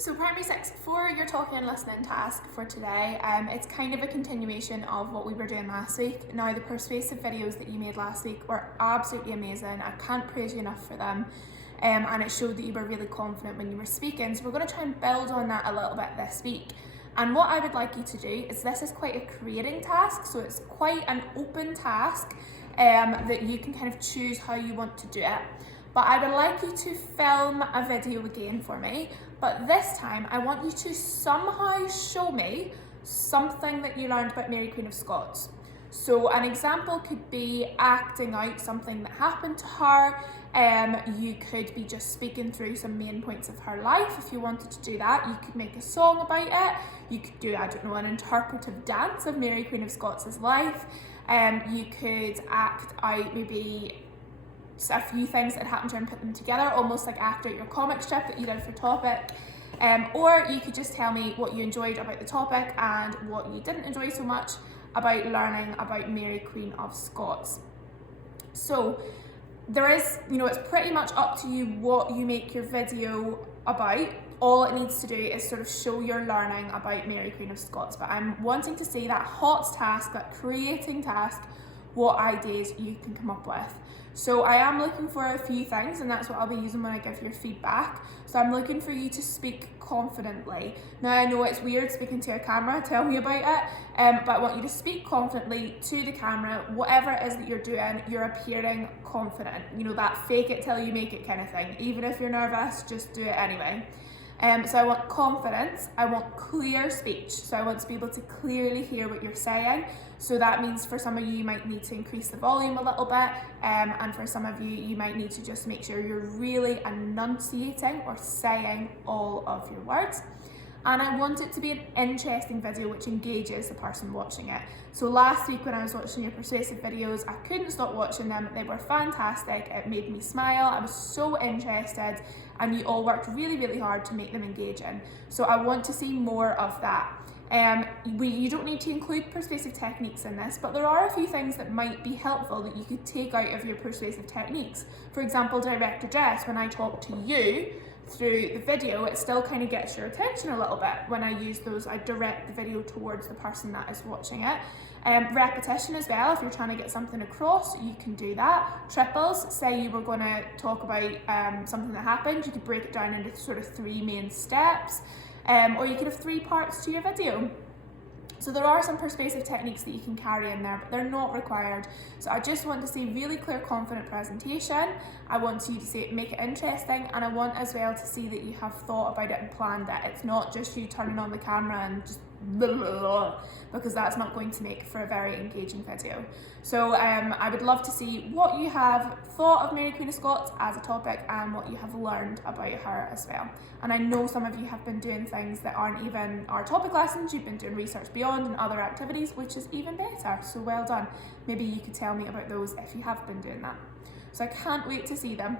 So primary 6, for your talking and listening task for today, it's kind of a continuation of what we were doing last week. Now the persuasive videos that you made last week were absolutely amazing. I can't praise you enough for them. And it showed that you were really confident when you were speaking. So we're going to try and build on that a little bit this week. And what I would like you to do is, this is quite a creating task, so it's quite an open task that you can kind of choose how you want to do it. But I would like you to film a video again for me, but this time I want you to somehow show me something that you learned about Mary Queen of Scots. So an example could be acting out something that happened to her. You could be just speaking through some main points of her life. If you wanted to do that, you could make a song about it. You could do, I don't know, an interpretive dance of Mary Queen of Scots' life. You could act out maybe a few things that happened to her and put them together, almost like act out your comic strip that you did for topic. Or you could just tell me what you enjoyed about the topic and what you didn't enjoy so much about learning about Mary Queen of Scots. So there is, it's pretty much up to you what you make your video about. All it needs to do is sort of show your learning about Mary Queen of Scots. But I'm wanting to see that hot task, that creating task, what ideas you can come up with. So I am looking for a few things, and that's what I'll be using when I give your feedback. So I'm looking for you to speak confidently. Now I know it's weird speaking to a camera, tell me about it, but I want you to speak confidently to the camera. Whatever it is that you're doing, you're appearing confident. That fake it till you make it kind of thing. Even if you're nervous, just do it anyway. So I want confidence, I want clear speech. So I want to be able to clearly hear what you're saying. So that means for some of you, you might need to increase the volume a little bit. And for some of you, you might need to just make sure you're really enunciating or saying all of your words. And I want it to be an interesting video which engages the person watching it. So last week when I was watching your persuasive videos, I couldn't stop watching them. They were fantastic. It made me smile. I was so interested, and you all worked really, really hard to make them engaging. So I want to see more of that. You don't need to include persuasive techniques in this, but there are a few things that might be helpful that you could take out of your persuasive techniques. For example, direct address. When I talk to you through the video, it still kind of gets your attention a little bit. When I use those, I direct the video towards the person that is watching it. Repetition as well, if you're trying to get something across, you can do that. Triples, say you were going to talk about something that happened, you could break it down into sort of 3 main steps, or you could have 3 parts to your video. So there are some persuasive techniques that you can carry in there, but they're not required. So I just want to see really clear, confident presentation. I want you to make it interesting, and I want as well to see that you have thought about it and planned it. It's not just you turning on the camera and just blah, blah, blah, because that's not going to make for a very engaging video. So I would love to see what you have thought of Mary Queen of Scots as a topic and what you have learned about her as well. And I know some of you have been doing things that aren't even our topic lessons. You've been doing Research Beyond and other activities, which is even better. So well done. Maybe you could tell me about those if you have been doing that. So I can't wait to see them.